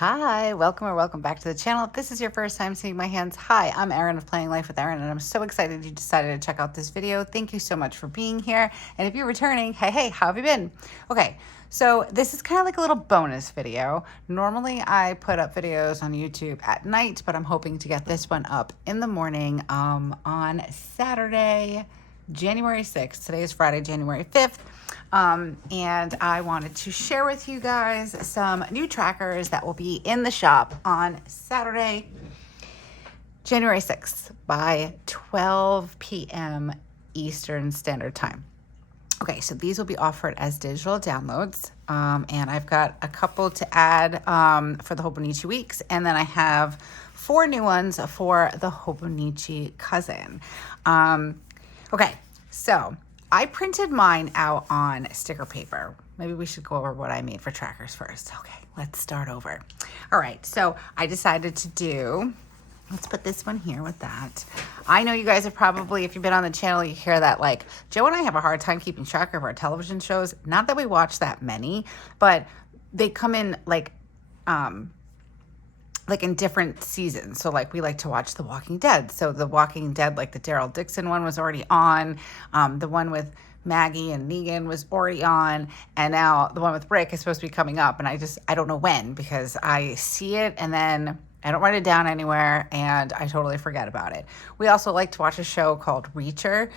Hi, welcome or welcome back to the channel. If this is your first time seeing my hands, hi, I'm Erin of Planning Life with Erin, and I'm so excited you decided to check out this video. Thank you so much for being here. And if you're returning, hey, how have you been? Okay, so this is kind of like a little bonus video. Normally I put up videos on YouTube at night, but I'm hoping to get this one up in the morning on Saturday, January 6th. Today is Friday, January 5th. And I wanted to share with you guys some new trackers that will be in the shop on Saturday, January 6th by 12 p.m. Eastern Standard Time. Okay, so these will be offered as digital downloads, and I've got a couple to add for the Hobonichi weeks, and then I have 4 new ones for the Hobonichi cousin. Okay, so I printed mine out on sticker paper. Maybe we should go over what I made for trackers first. Okay, let's start over. All right, so I decided to do, let's put this one here with that. I know you guys have probably, if you've been on the channel, you hear that like, Joe and I have a hard time keeping track of our television shows. Not that we watch that many, but they come in like in different seasons. So like we like to watch The Walking Dead. So The Walking Dead, like the Daryl Dixon one was already on. The one with Maggie and Negan was already on. And now the one with Rick is supposed to be coming up. And I don't know when, because I see it and then I don't write it down anywhere and I totally forget about it. We also like to watch a show called Reacher.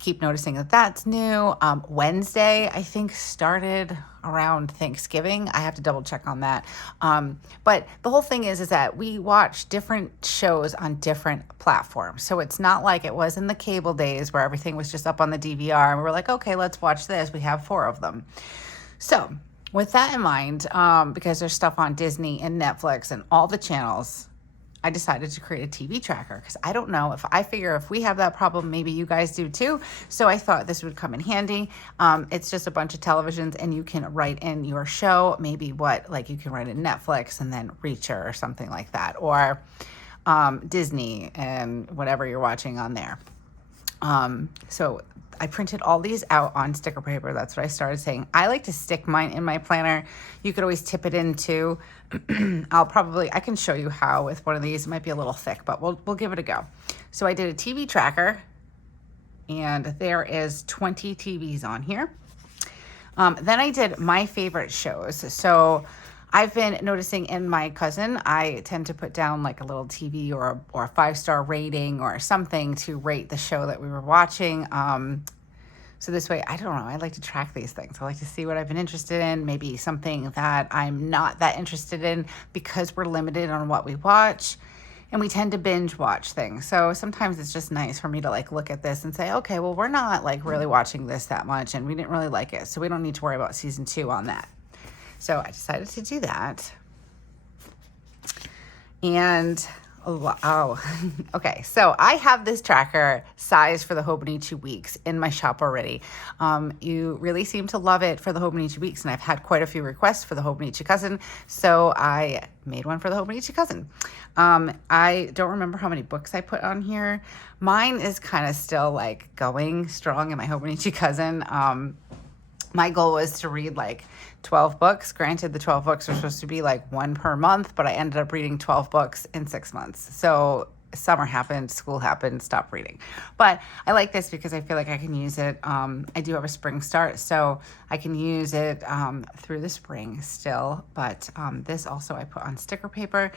Keep noticing that that's new. Wednesday, I think, started around Thanksgiving. I have to double check on that. But the whole thing is that we watch different shows on different platforms. So it's not like it was in the cable days where everything was just up on the DVR and we were like, okay, let's watch this. We have 4 of them. So with that in mind, because there's stuff on Disney and Netflix and all the channels, I decided to create a TV tracker because I don't know if if we have that problem, maybe you guys do too. So I thought this would come in handy. It's just a bunch of televisions and you can write in your show, maybe you can write in Netflix and then Reacher or something like that, or Disney and whatever you're watching on there. So I printed all these out on sticker paper. That's what I started saying. I like to stick mine in my planner. You could always tip it in too. I can show you how with one of these. It might be a little thick, but we'll give it a go. So I did a TV tracker and there is 20 TVs on here. Then I did my favorite shows. So I've been noticing in my cousin, I tend to put down like a little TV or a 5-star rating or something to rate the show that we were watching. So this way, I don't know, I like to track these things. I like to see what I've been interested in, maybe something that I'm not that interested in because we're limited on what we watch. And we tend to binge watch things. So sometimes it's just nice for me to like look at this and say, okay, well, we're not like really watching this that much and we didn't really like it. So we don't need to worry about season 2 on that. So I decided to do that. And okay, so I have this tracker size for the Hobonichi weeks in my shop already. You really seem to love it for the Hobonichi weeks, and I've had quite a few requests for the Hobonichi cousin, so I made one for the Hobonichi cousin. I don't remember how many books I put on here. Mine is kind of still like going strong in my Hobonichi cousin. My goal was to read like 12 books. Granted, the 12 books are supposed to be like 1 per month, but I ended up reading 12 books in 6 months. So summer happened, school happened, stopped reading. But I like this because I feel like I can use it. I do have a spring start, so I can use it through the spring still. But this also I put on sticker paper.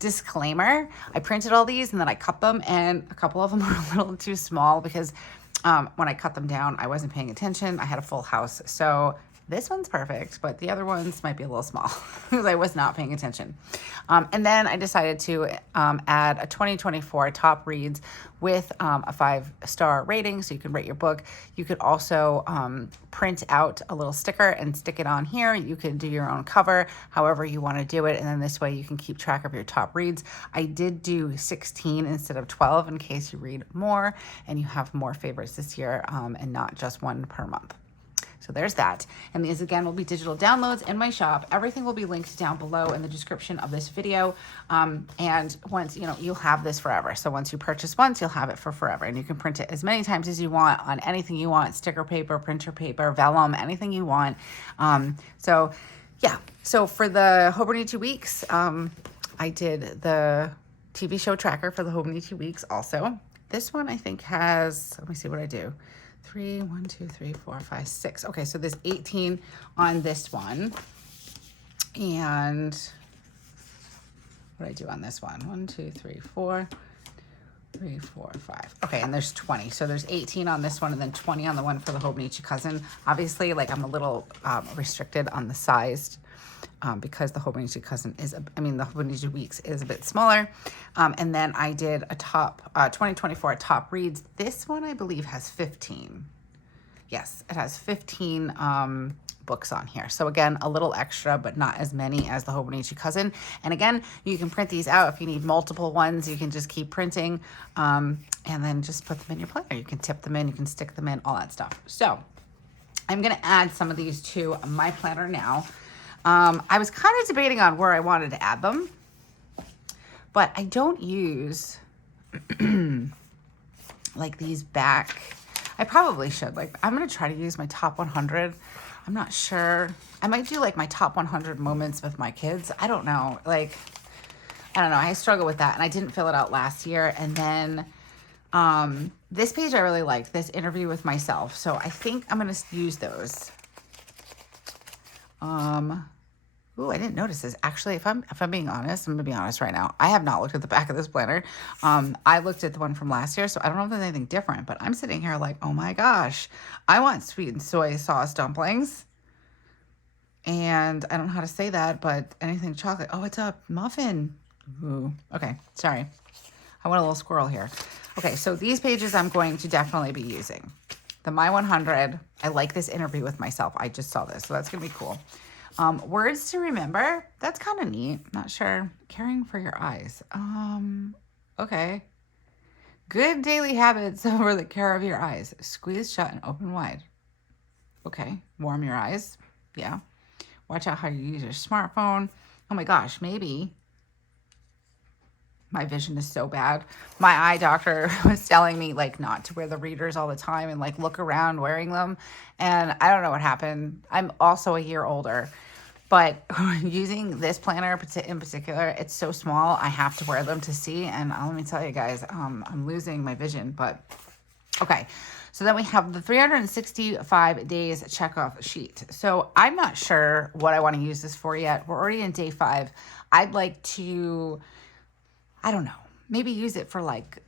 Disclaimer, I printed all these and then I cut them, and a couple of them are a little too small because when I cut them down, I wasn't paying attention. I had a full house. So this one's perfect, but the other ones might be a little small because I was not paying attention. And then I decided to add a 2024 top reads with a 5-star rating, so you can rate your book. You could also print out a little sticker and stick it on here. You can do your own cover, however you want to do it, and then this way you can keep track of your top reads. I did do 16 instead of 12 in case you read more and you have more favorites this year and not just 1 per month. So there's that. And these again will be digital downloads in my shop. Everything will be linked down below in the description of this video. And once, you'll have this forever. So once you purchase once, you'll have it for forever. And you can print it as many times as you want on anything you want, sticker paper, printer paper, vellum, anything you want. So yeah, So for the Hobonichi weeks, I did the TV show tracker for the Hobonichi weeks also. This one I think has, let me see what I do. 3, 1, 2, 3, 4, 5, 6. Okay, so there's 18 on this one. And what did I do on this one? 1, 2, 3, 4, 3, 4, 5. Okay, and there's 20. So there's 18 on this one and then 20 on the one for the Hobonichi cousin. Obviously, like I'm a little restricted on the size because the Hobonichi cousin is, the Hobonichi weeks is a bit smaller. And then I did a top 2024 top reads. This one I believe has 15. Yes, it has 15 books on here. So again, a little extra, but not as many as the Hobonichi cousin. And again, you can print these out. If you need multiple ones, you can just keep printing and then just put them in your planner. You can tip them in, you can stick them in, all that stuff. So I'm going to add some of these to my planner now. I was kind of debating on where I wanted to add them, but I don't use like these back. I probably should. Like, I'm going to try to use my top 100. I'm not sure. I might do like my top 100 moments with my kids. I don't know. Like, I don't know. I struggle with that. And I didn't fill it out last year. And then this page I really liked, this interview with myself. So I think I'm going to use those. Ooh, I didn't notice this. Actually, if I'm being honest, I'm gonna be honest right now. I have not looked at the back of this planner. I looked at the one from last year, so I don't know if there's anything different, but I'm sitting here like, oh my gosh, I want sweet and soy sauce dumplings. And I don't know how to say that, but anything chocolate. Oh, it's a muffin. Ooh, okay, sorry. I want a little squirrel here. Okay, so these pages I'm going to definitely be using. The My 100, I like this interview with myself. I just saw this, so that's gonna be cool. Words to remember, that's kind of neat. Not sure. Caring for your eyes. Okay. Good daily habits over the care of your eyes. Squeeze shut and open wide. Okay. Warm your eyes. Yeah. Watch out how you use your smartphone. Oh my gosh, maybe my vision is so bad. My eye doctor was telling me like not to wear the readers all the time and like look around wearing them. And I don't know what happened. I'm also a year older, but using this planner in particular, it's so small. I have to wear them to see. And let me tell you guys, I'm losing my vision, but okay. So then we have the 365 days checkoff sheet. So I'm not sure what I want to use this for yet. We're already in day 5. I'd like to, I don't know, maybe use it for like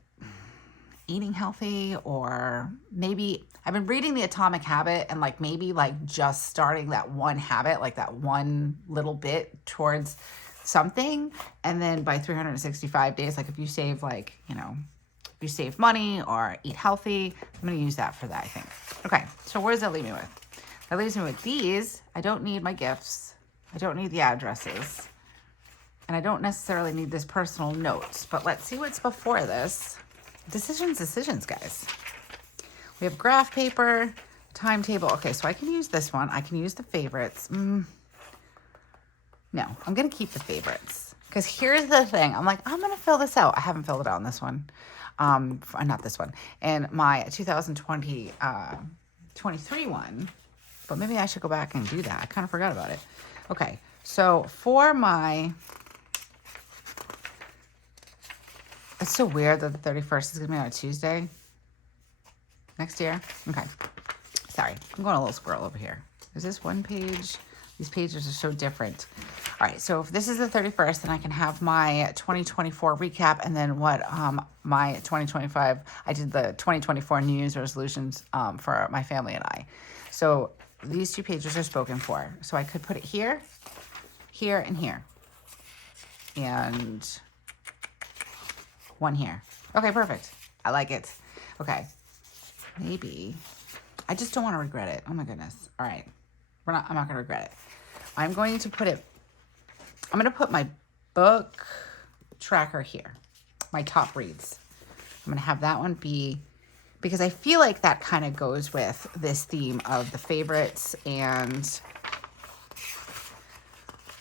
eating healthy, or maybe I've been reading The Atomic Habit and like maybe like just starting that one habit, like that one little bit towards something. And then by 365 days, like if you save like, you know, if you save money or eat healthy, I'm going to use that for that, I think. Okay. So where does that leave me with? That leaves me with these. I don't need my gifts. I don't need the addresses. And I don't necessarily need this personal notes, but let's see what's before this. Decisions, guys. We have graph paper, timetable. Okay, so I can use this one. I can use the favorites. No, I'm going to keep the favorites because here's the thing. I'm like, I'm going to fill this out. I haven't filled it out on this one. Not this one. And my 2020, 23 one, but maybe I should go back and do that. I kind of forgot about it. Okay, so for my... It's so weird that the 31st is going to be on a Tuesday next year. Okay. Sorry. I'm going a little squirrel over here. Is this one page? These pages are so different. All right. So if this is the 31st, then I can have my 2024 recap and then what my 2025, I did the 2024 New Year's resolutions for my family and I. So these 2 pages are spoken for. So I could put it here, here, and here. And... one here. Okay, perfect. I like it. Okay. Maybe. I just don't want to regret it. Oh my goodness. All right. I'm not going to regret it. I'm going to put my book tracker here. My top reads. I'm going to have that one be, because I feel like that kind of goes with this theme of the favorites and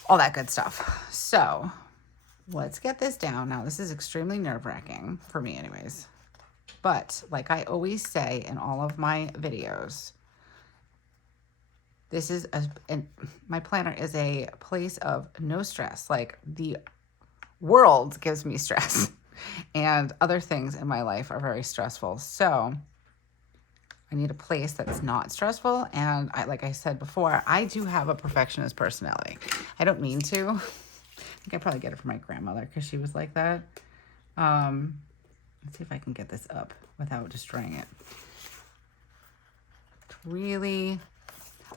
all that good stuff. So let's get this down. Now, this is extremely nerve-wracking for me anyways. But like I always say in all of my videos, This is my planner is a place of no stress. Like the world gives me stress and other things in my life are very stressful. So I need a place that's not stressful. And like I said before, I do have a perfectionist personality. I don't mean to. I think I probably get it from my grandmother because she was like that. Let's see if I can get this up without destroying it. Really,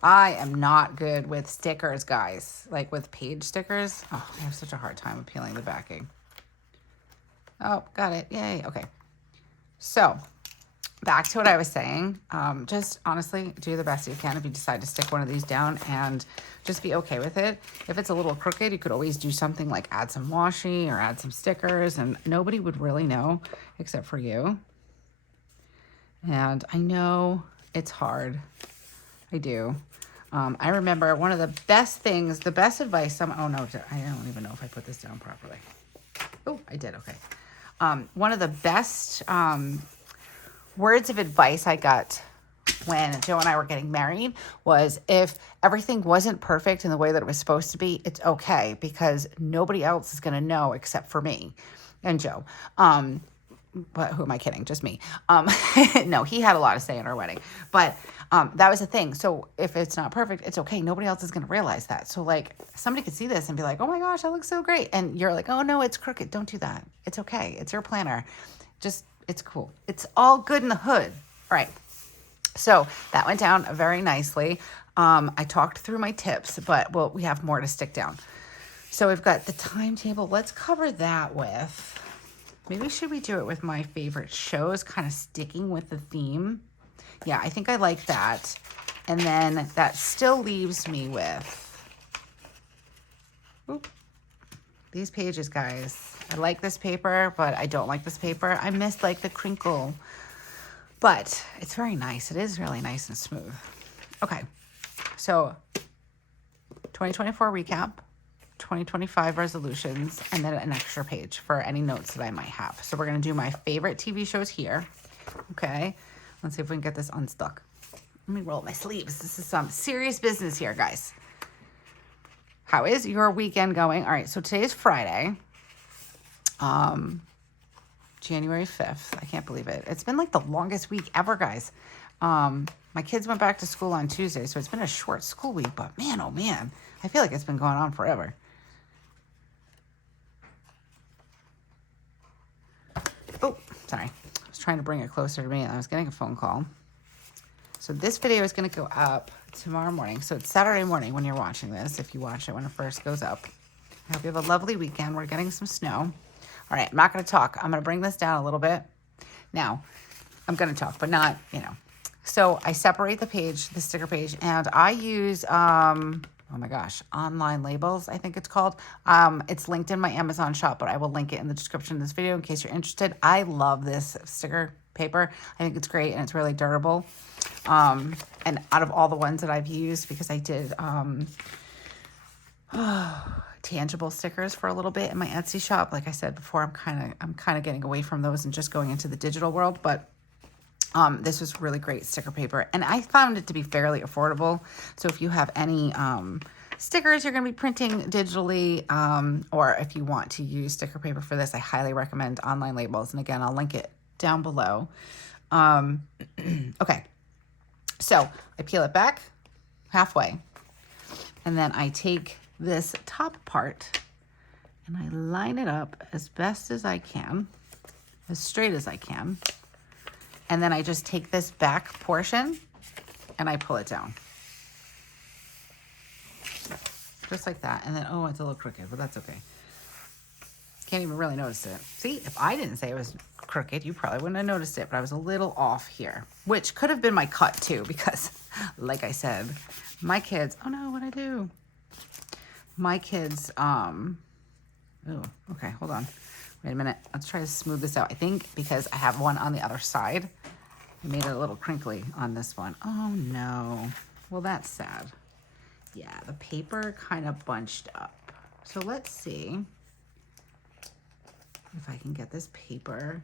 I am not good with stickers, guys. Like with page stickers. Oh, I have such a hard time with peeling the backing. Oh, got it. Yay. Okay. So back to what I was saying. Just honestly do the best you can if you decide to stick one of these down, and just be okay with it. If it's a little crooked, you could always do something like add some washi or add some stickers, and nobody would really know except for you. And I know it's hard. I do. I remember one of the best things, the best advice, oh no, I don't even know if I put this down properly. Oh, I did. Okay. One of the best words of advice I got when Joe and I were getting married was, if everything wasn't perfect in the way that it was supposed to be, it's okay, because nobody else is going to know except for me and Joe. But who am I kidding? Just me. No, he had a lot to say in our wedding, but that was the thing. So if it's not perfect, it's okay. Nobody else is going to realize that. So like somebody could see this and be like, oh my gosh, that looks so great. And you're like, oh no, it's crooked. Don't do that. It's okay. It's your planner. It's cool. It's all good in the hood. All right. So that went down very nicely. I talked through my tips, but we have more to stick down. So we've got the timetable. Let's cover that with, maybe should we do it with my favorite shows, kind of sticking with the theme? Yeah, I think I like that. And then that still leaves me with, these pages, guys. I like this paper, but I don't like this paper. I miss like the crinkle, but it's very nice. It is really nice and smooth. Okay, so 2024 recap, 2025 resolutions, and then an extra page for any notes that I might have. So we're going to do my favorite TV shows here. Okay, let's see if we can get this unstuck. Let me roll my sleeves. This is some serious business here, guys. How is your weekend going? All right, so today's Friday, January 5th. I can't believe it. It's been like the longest week ever, guys. My kids went back to school on Tuesday, so it's been a short school week, but man, oh man, I feel like it's been going on forever. Oh, sorry. I was trying to bring it closer to me and I was getting a phone call. So this video is going to go up tomorrow morning. So it's Saturday morning when you're watching this, if you watch it when it first goes up. I hope you have a lovely weekend. We're getting some snow. All right, I'm not going to talk. I'm going to bring this down a little bit. Now, I'm going to talk, but not, So I separate the page, the sticker page, and I use, oh my gosh, Online Labels, I think it's called. It's linked in my Amazon shop, but I will link it in the description of this video in case you're interested. I love this sticker paper. I think it's great and it's really durable. And out of all the ones that I've used, because I did tangible stickers for a little bit in my Etsy shop. Like I said before, I'm kind of getting away from those and just going into the digital world, but this was really great sticker paper, and I found it to be fairly affordable. So if you have any stickers you're going to be printing digitally, or if you want to use sticker paper for this, I highly recommend Online Labels. And again, I'll link it down below. Okay, so I peel it back halfway, and then I take this top part and I line it up as best as I can, as straight as I can. And then I just take this back portion and I pull it down. Just like that. And then, oh, it's a little crooked, but that's okay. Can't even really notice it. See, if I didn't say it was crooked, you probably wouldn't have noticed it, but I was a little off here, which could have been my cut too, because like I said, my kids, oh no, what'd I do? My kids, oh, okay, hold on. Wait a minute. Let's try to smooth this out. I think because I have one on the other side, I made it a little crinkly on this one. Oh no. Well, that's sad. Yeah, the paper kind of bunched up. So let's see if I can get this paper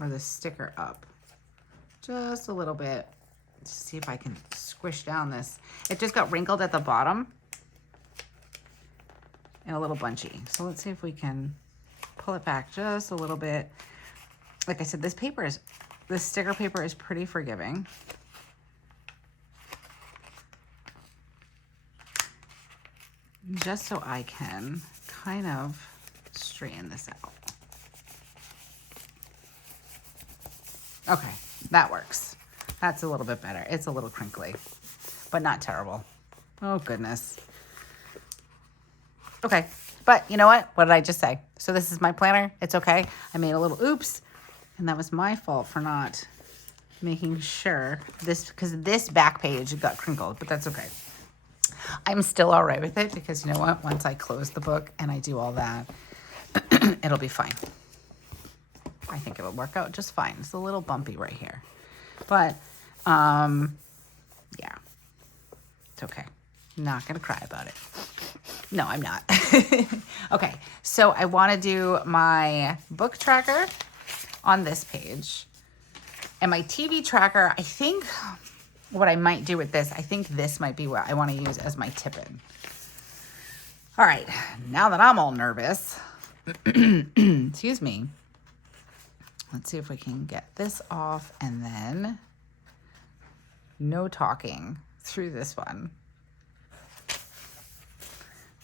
or the sticker up just a little bit. Let's see if I can squish down this. It just got wrinkled at the bottom and a little bunchy. So let's see if we can pull it back just a little bit. Like I said, this sticker paper is pretty forgiving. Just so I can kind of straighten this out. Okay, that works. That's a little bit better. It's a little crinkly, but not terrible. Oh, goodness. Okay, but you know what? What did I just say? So this is my planner. It's okay. I made a little oops, and that was my fault for not making sure this, because this back page got crinkled, but that's okay. I'm still all right with it because you know what? Once I close the book and I do all that, it'll be fine. I think it'll work out just fine. It's a little bumpy right here, but yeah, it's okay. I'm not gonna cry about it. No, I'm not. Okay, so I want to do my book tracker on this page, and my TV tracker. I think what I might do with this, I think this might be what I want to use as my tip-in. All right, now that I'm all nervous, excuse me. Let's see if we can get this off and then no talking through this one.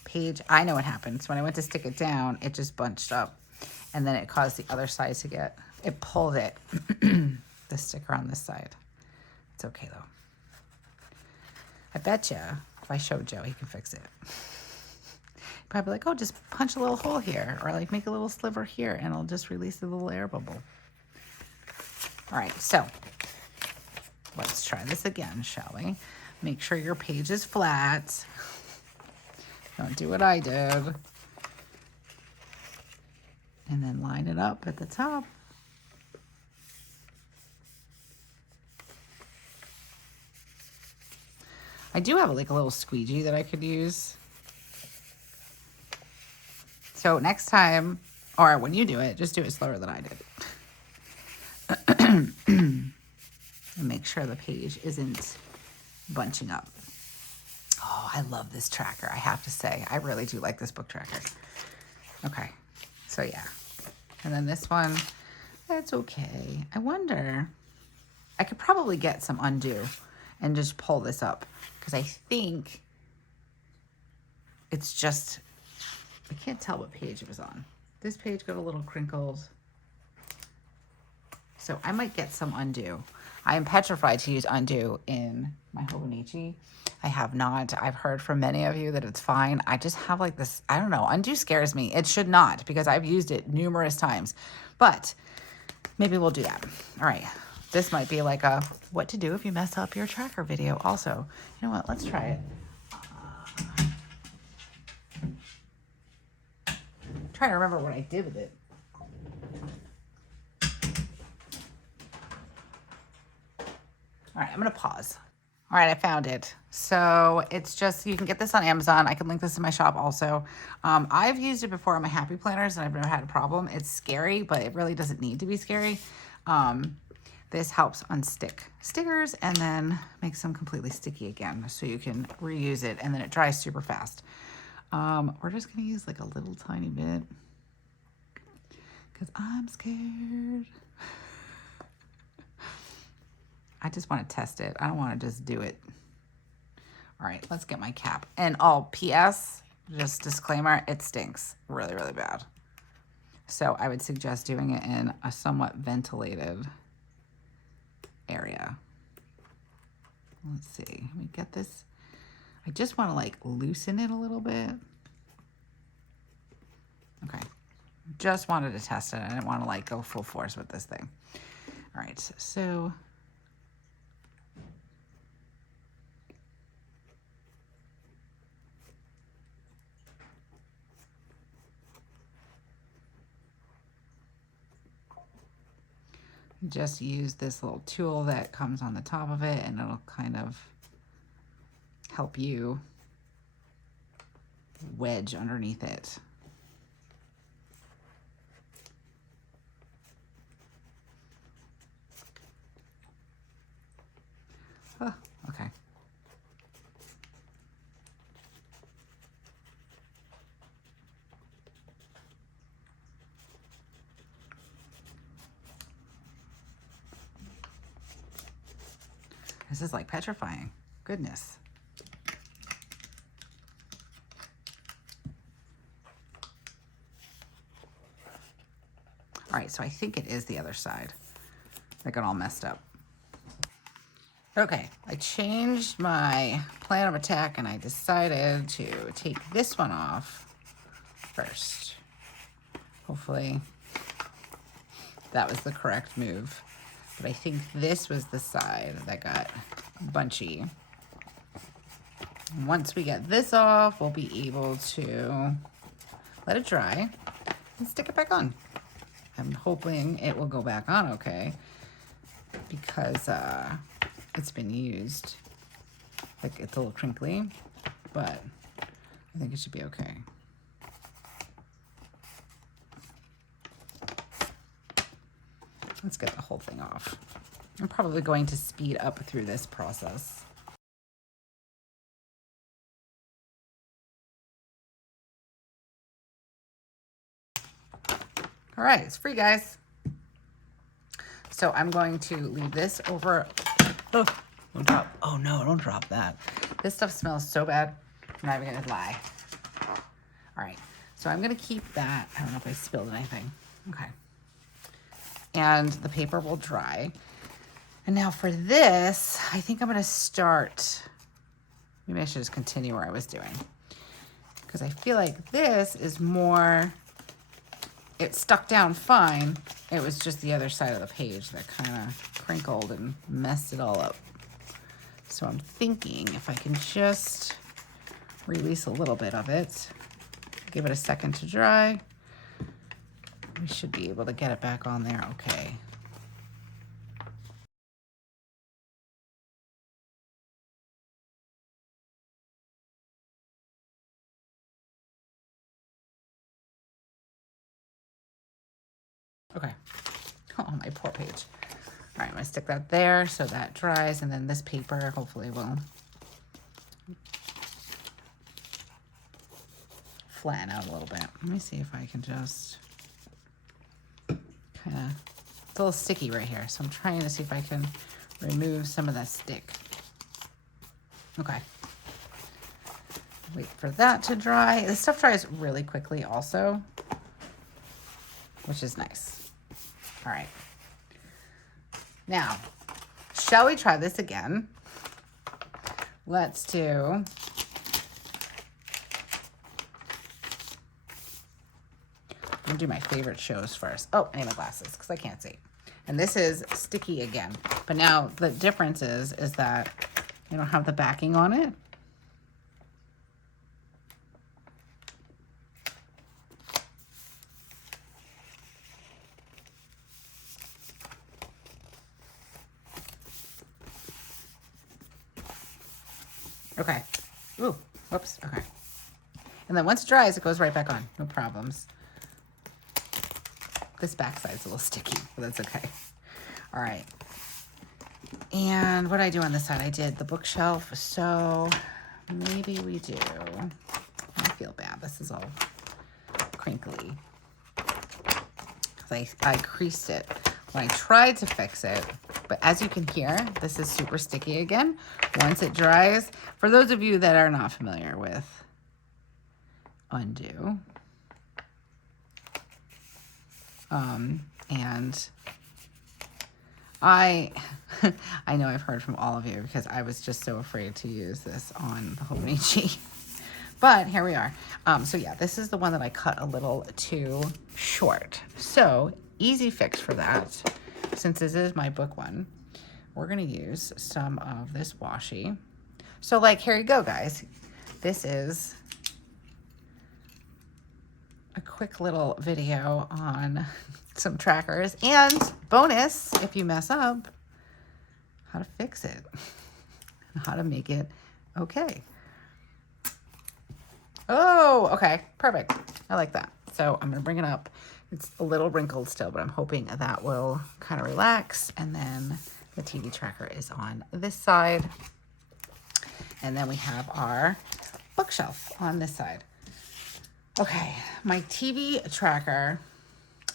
Page, I know what happened. So when I went to stick it down, it just bunched up and then it caused the other side to get, it pulled it, the sticker on this side. It's okay though. I bet you if I showed Joe, he can fix it. Probably like, oh, just punch a little hole here or like make a little sliver here and it'll just release a little air bubble. All right, so let's try this again, shall we? Make sure your page is flat. Don't do what I did. And then line it up at the top. I do have like a little squeegee that I could use. So next time, or when you do it, just do it slower than I did. And make sure the page isn't bunching up. Oh, I love this tracker, I have to say. I really do like this book tracker. Okay, so yeah. And then this one, that's okay. I wonder, I could probably get some undo and just pull this up because I think it's just, I can't tell what page it was on. This page got a little crinkled. So I might get some undo. I am petrified to use undo in my Hobonichi. I have not. I've heard from many of you that it's fine. I just have like this, I don't know, undo scares me. It should not because I've used it numerous times, but maybe we'll do that. All right. This might be like a what to do if you mess up your tracker video also. You know what? Let's try it. Trying to remember what I did with it. All right, I'm gonna pause. All right, I found it. So it's just, you can get this on Amazon. I can link this in my shop also. I've used it before on my happy planners and I've never had a problem. It's scary, but it really doesn't need to be scary. This helps unstick stickers and then makes them completely sticky again so you can reuse it and then it dries super fast. We're just gonna use like a little tiny bit because I'm scared. I just want to test it. I don't want to just do it. All right, let's get my cap. And PS, just disclaimer, it stinks really, really bad. So I would suggest doing it in a somewhat ventilated area. Let's see, let me get this. I just want to like loosen it a little bit. Okay, just wanted to test it. I didn't want to like go full force with this thing. All right, so just use this little tool that comes on the top of it and it'll kind of help you wedge underneath it. Oh, okay. This is like petrifying. Goodness. All right, so I think it is the other side. I got all messed up. Okay, I changed my plan of attack and I decided to take this one off first. Hopefully that was the correct move. But I think this was the side that got bunchy. And once we get this off, we'll be able to let it dry and stick it back on. I'm hoping it will go back on okay because it's been used. Like it's a little crinkly, but I think it should be okay. Let's get the whole thing off. I'm probably going to speed up through this process. All right, it's free, guys. So I'm going to leave this over. Oh, don't drop. Oh no, don't drop that. This stuff smells so bad. I'm not even gonna lie. All right, so I'm gonna keep that. I don't know if I spilled anything. Okay. And the paper will dry. And now for this, I think I'm gonna start, maybe I should just continue where I was doing. Because I feel like this is more, it stuck down fine. It was just the other side of the page that kind of crinkled and messed it all up. So I'm thinking if I can just release a little bit of it, give it a second to dry, we should be able to get it back on there okay. Okay. Oh, my poor page. All right, I'm gonna stick that there so that dries, and then this paper hopefully will flatten out a little bit. Let me see if I can just kind of, it's a little sticky right here, so I'm trying to see if I can remove some of that stick. Okay. Wait for that to dry. This stuff dries really quickly also, which is nice. All right. Now, shall we try this again? Let's do, I'm gonna do my favorite shows first. Oh, I need my glasses because I can't see. And this is sticky again. But now the difference is that I don't have the backing on it. Okay. Ooh, whoops, okay. And then once it dries, it goes right back on, no problems. This backside's a little sticky, but that's okay. All right. And what did I do on this side? I did the bookshelf, so maybe we do. I feel bad, this is all crinkly. I creased it when I tried to fix it. But as you can hear, this is super sticky again. Once it dries, for those of you that are not familiar with undo, and I know I've heard from all of you because I was just so afraid to use this on the Hobonichi. But here we are. So yeah, this is the one that I cut a little too short. So easy fix for that. Since this is my book one, we're gonna use some of this washi. So like, here you go, guys. This is a quick little video on some trackers and bonus, if you mess up, how to fix it, how to make it okay. Oh, okay, perfect. I like that. So I'm gonna bring it up. It's a little wrinkled still, but I'm hoping that will kind of relax, and then The TV tracker is on this side. And then we have our bookshelf on this side. Okay, my TV tracker,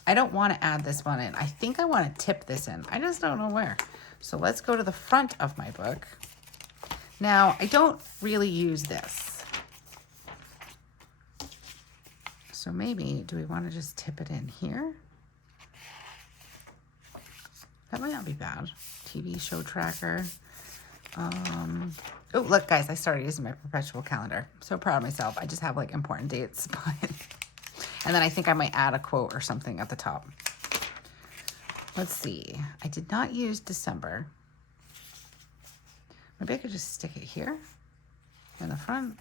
I don't want to add this one in. I think I want to tip this in. I just don't know where. So let's go to the front of my book. Now, I don't really use this. So maybe, do we want to just tip it in here? That might not be bad. TV show tracker. Oh, look, guys, I started using my perpetual calendar. I'm so proud of myself. I just have like important dates. And then I think I might add a quote or something at the top. Let's see. I did not use December. Maybe I could just stick it here in the front.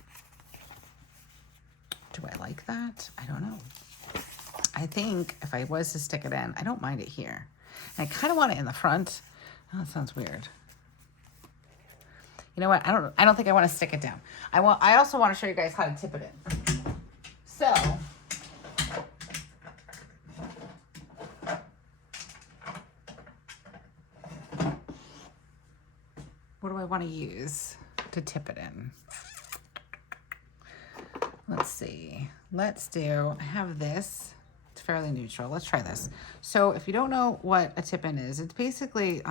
Do I like that? I don't know. I think if I was to stick it in, I don't mind it here. And I kind of want it in the front. Oh, that sounds weird. You know what? I don't think I want to stick it down. I also want to show you guys how to tip it in. So what do I want to use to tip it in? Let's see. I have this. It's fairly neutral. Let's try this. So if you don't know what a tip in is, it's basically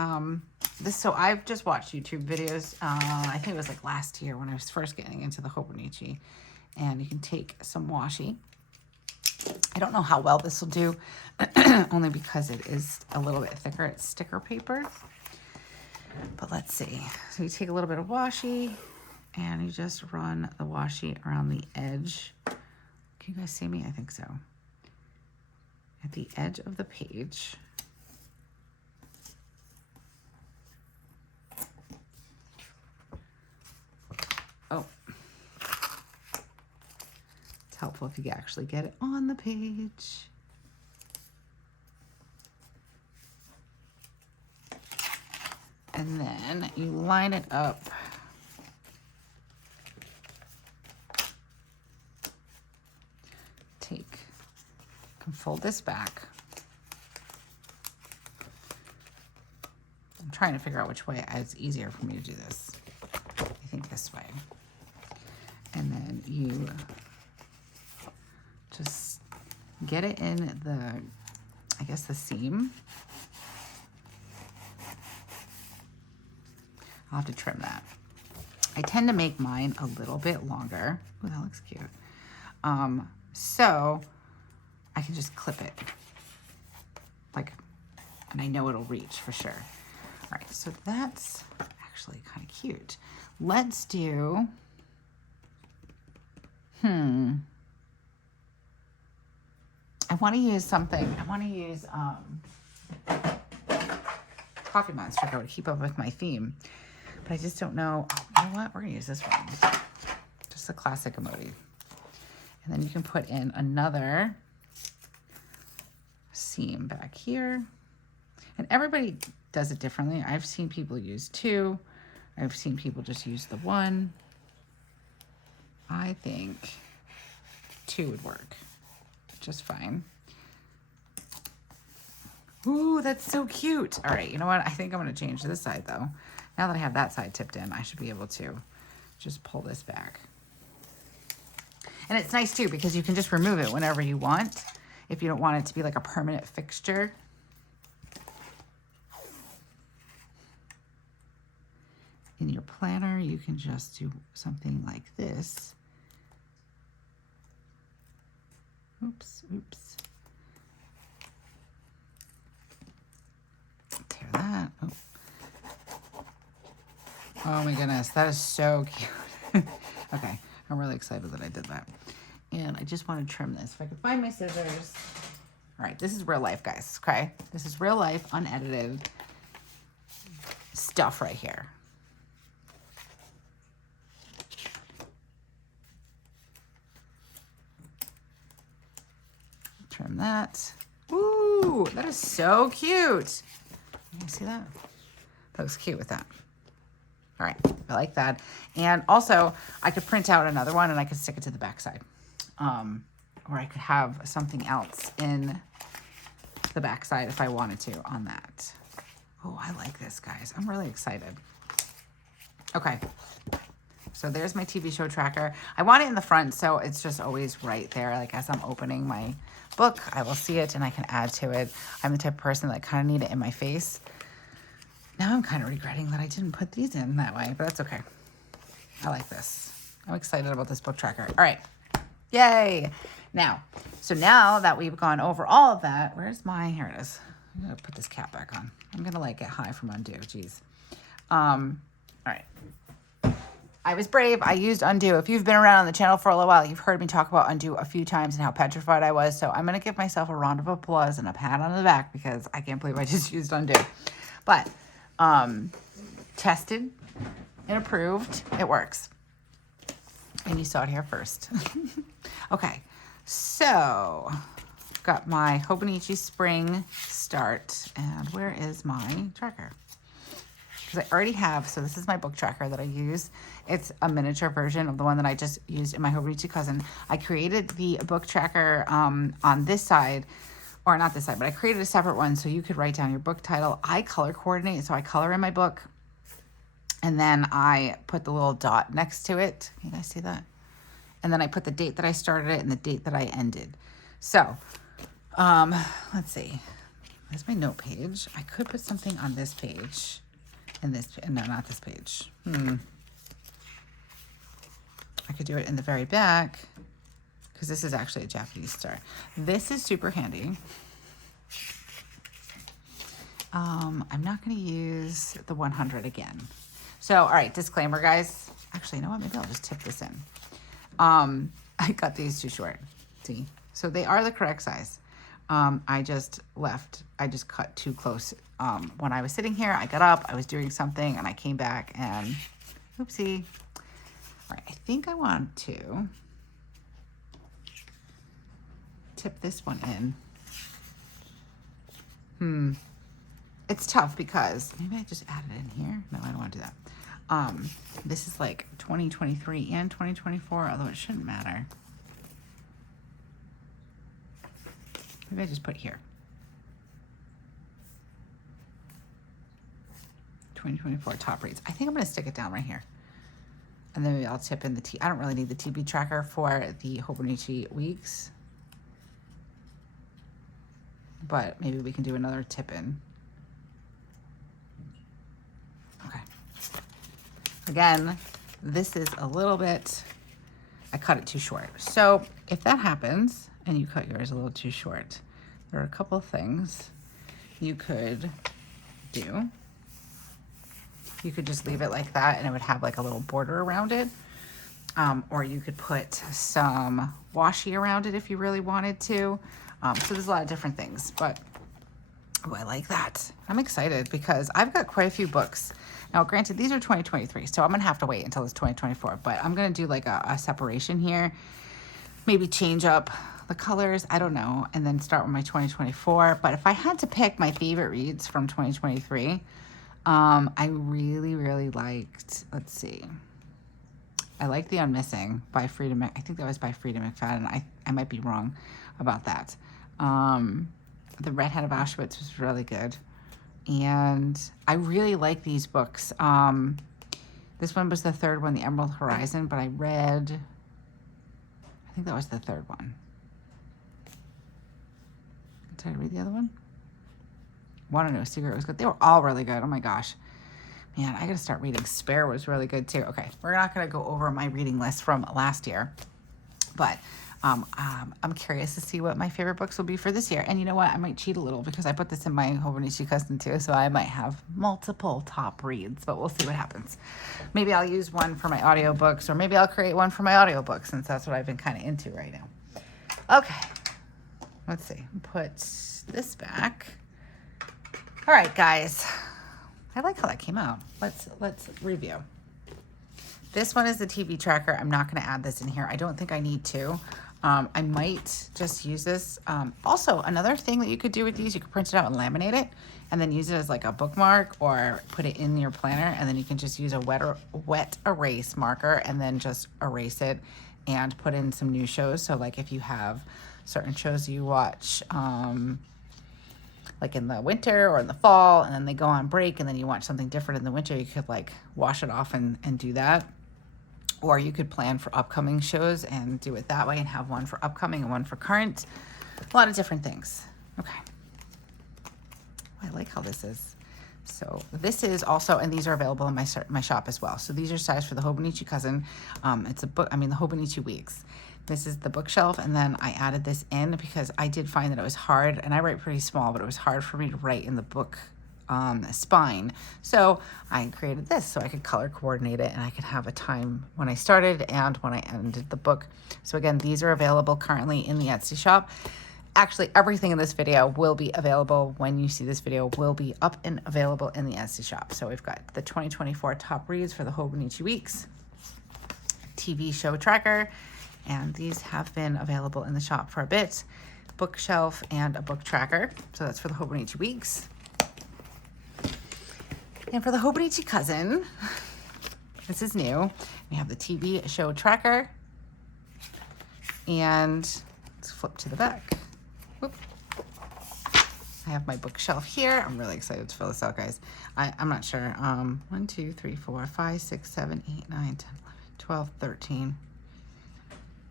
this. So I've just watched YouTube videos. I think it was like last year when I was first getting into the Hobonichi, and you can take some washi. I don't know how well this will do, only because it is a little bit thicker. It's sticker paper. But let's see. So you take a little bit of washi and you just run the washi around the edge. Can you guys see me? I think so. At the edge of the page. Oh. It's helpful if you actually get it on the page. And then you line it up. Can fold this back. I'm trying to figure out which way it's easier for me to do this. I think this way. And then you just get it in the, I guess, the seam. I'll have to trim that. I tend to make mine a little bit longer. Oh, that looks cute. So I can just clip it, like, and I know it'll reach for sure. All right, so that's actually kind of cute. Let's do, I want to use something. I want to use Coffee Monster to keep up with my theme, but I just don't know. Oh, you know what? We're gonna use this one. Just a classic emoji. And then you can put in another seam back here. And everybody does it differently. I've seen people use 2. I've seen people just use the 1. I think 2 would work just fine. Ooh, that's so cute. All right, you know what? I think I'm gonna change this side though. Now that I have that side tipped in, I should be able to just pull this back. And it's nice too, because you can just remove it whenever you want, if you don't want it to be like a permanent fixture. In your planner, you can just do something like this. Oops, oops. Tear that. Oh my goodness, that is so cute. Okay. I'm really excited that I did that. And I just want to trim this. If I could find my scissors. All right, this is real life, guys, okay? This is real life, unedited stuff right here. Trim that. Ooh, that is so cute. You see that? That looks cute with that. All right, I like that. And also, I could print out another one and I could stick it to the back side. Or I could have something else in the back side if I wanted to on that. Oh, I like this, guys. I'm really excited. Okay. So there's my TV show tracker. I want it in the front, so it's just always right there. Like as I'm opening my book, I will see it and I can add to it. I'm the type of person that kind of need it in my face. Now I'm kind of regretting that I didn't put these in that way, but that's okay. I like this. I'm excited about this book tracker. All right. Yay. Now that we've gone over all of that, where's my, here it is. I'm going to put this cap back on. I'm going to like get high from undo. Jeez. All right. I was brave. I used undo. If you've been around on the channel for a little while, you've heard me talk about undo a few times and how petrified I was. So I'm going to give myself a round of applause and a pat on the back because I can't believe I just used undo. But tested and approved. It works. And you saw it here first. Okay. So got my Hobonichi Spring Start. And where is my tracker? Because I already have, so this is my book tracker that I use. It's a miniature version of the one that I just used in my Hobonichi Cousin. I created the book tracker on this side, or not this side, but I created a separate one so you could write down your book title. I color coordinate, so I color in my book, and then I put the little dot next to it. Can you guys see that? And then I put the date that I started it and the date that I ended. So, let's see. There's my note page. I could put something on this page. And this, no, not this page. I could do it in the very back because this is actually a Japanese star. This is super handy. I'm not going to use the 100 again. So, all right, disclaimer, guys. Actually, you know what? Maybe I'll just tip this in. I cut these too short. See? So they are the correct size. I just cut too close. When I was sitting here, I got up, I was doing something, and I came back and, oopsie. All right, I think I want to tip this one in. It's tough because, maybe I just added it in here. No, I don't want to do that. This is like 2023 and 2024, although it shouldn't matter. Maybe I just put here. 2024 top reads. I think I'm going to stick it down right here. And then maybe I'll tip in the I don't really need the TB tracker for the Hobonichi weeks. But maybe we can do another tip in. Okay. Again, this is a little bit, I cut it too short. So if that happens, and you cut yours a little too short, there are a couple of things you could do. You could just leave it like that and it would have like a little border around it. Or you could put some washi around it if you really wanted to. So there's a lot of different things, but oh, I like that. I'm excited because I've got quite a few books. Now, granted, these are 2023, so I'm gonna have to wait until it's 2024, but I'm gonna do like a separation here. Maybe change up the colors, I don't know, and then start with my 2024. But if I had to pick my favorite reads from 2023, I really, really liked, let's see. I like The Unmissing by Frida, I think that was by Frida McFadden. I might be wrong about that. The Redhead of Auschwitz was really good. And I really like these books. This one was the third one, The Emerald Horizon, but I read, I think that was the third one. Did I read the other one? Want to Know a Secret was good. They were all really good. Oh my gosh. Man, I gotta start reading. Spare was really good too. Okay, we're not gonna go over my reading list from last year, but I'm curious to see what my favorite books will be for this year. And you know what? I might cheat a little because I put this in my Hobonichi Cousin too, so I might have multiple top reads, but we'll see what happens. Maybe I'll use one for my audiobooks, or maybe I'll create one for my audiobooks since that's what I've been kind of into right now. Okay, let's see. Put this back. All right, guys. I like how that came out. Let's review. This one is the TV tracker. I'm not going to add this in here. I don't think I need to. I might just use this. Also, another thing that you could do with these, you could print it out and laminate it and then use it as like a bookmark or put it in your planner, and then you can just use a wet erase marker and then just erase it and put in some new shows. So like if you have certain shows you watch, like in the winter or in the fall, and then they go on break, and then you want something different in the winter, you could like wash it off and do that. Or you could plan for upcoming shows and do it that way and have one for upcoming and one for current. A lot of different things. Okay. I like how this is. So this is also, and these are available in my shop as well. So these are sized for the Hobonichi Cousin. It's a book, the Hobonichi Weeks. This is the bookshelf, and then I added this in because I did find that it was hard, and I write pretty small, but it was hard for me to write in the book spine. So I created this so I could color coordinate it, and I could have a time when I started and when I ended the book. So again, these are available currently in the Etsy shop. Actually, everything in this video will be available when you see this video, will be up and available in the Etsy shop. So we've got the 2024 top reads for the Hobonichi Weeks, TV show tracker, and these have been available in the shop for a bit. Bookshelf and a book tracker. So that's for the Hobonichi Weeks. And for the Hobonichi Cousin, this is new. We have the TV show tracker. And let's flip to the back. Whoop. I have my bookshelf here. I'm really excited to fill this out, guys. I'm not sure. 1, 2, 3, 4, 5, 6, 7, 8, 9, 10, 11, 12, 13,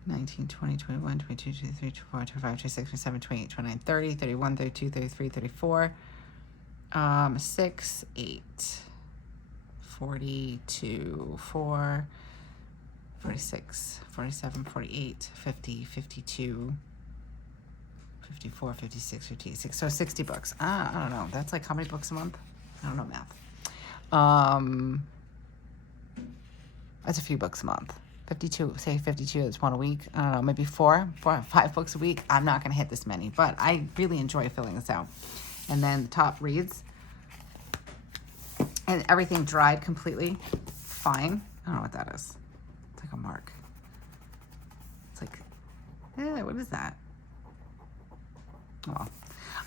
19, 20, 21, 22, 23, 24, 25, 26, 27, 28, 29, 30, 31, 32, 33, 34, 6, 8, 42, 4, 46, 47, 48, 50, 52, 54, 56, 56. So 60 books. I don't know. That's like how many books a month? I don't know math. That's a few books a month. 52, say 52, that's one a week. I don't know, maybe 4 or 5 books a week. I'm not going to hit this many, but I really enjoy filling this out. And then the top reads. And everything dried completely fine. I don't know what that is. It's like a mark. It's like, what is that? Oh,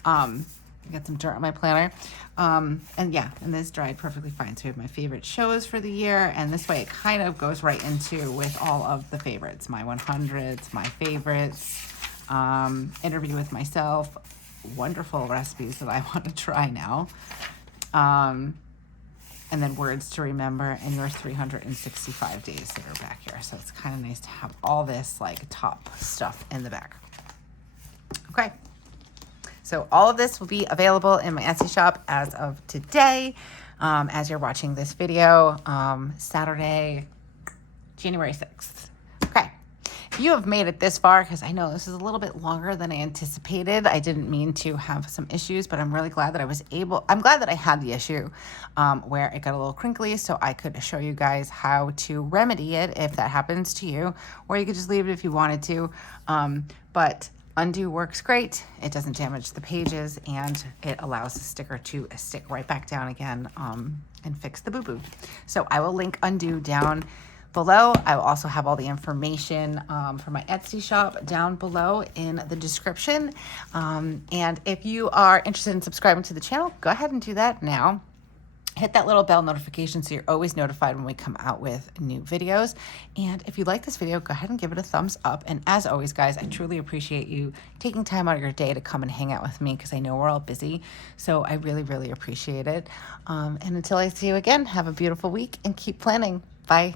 I got some dirt on my planner. And yeah, and this dried perfectly fine. So we have my favorite shows for the year. And this way it kind of goes right into with all of the favorites, my 100s, my favorites, interview with myself, wonderful recipes that I want to try now. And then words to remember, and your 365 days that are back here. So it's kind of nice to have all this like top stuff in the back. Okay. So all of this will be available in my Etsy shop as of today, as you're watching this video, Saturday, January 6th. Okay. If you have made it this far, because I know this is a little bit longer than I anticipated. I didn't mean to have some issues, but I'm really glad that I'm glad that I had the issue where it got a little crinkly, so I could show you guys how to remedy it if that happens to you, or you could just leave it if you wanted to. But undo works great. It doesn't damage the pages, and it allows the sticker to stick right back down again and fix the boo-boo. So I will link undo down below. I will also have all the information for my Etsy shop down below in the description. And if you are interested in subscribing to the channel, go ahead and do that now. Hit that little bell notification so you're always notified when we come out with new videos. And if you like this video, go ahead and give it a thumbs up. And as always, guys, I truly appreciate you taking time out of your day to come and hang out with me, because I know we're all busy. So I really, really appreciate it. And until I see you again, have a beautiful week and keep planning. Bye.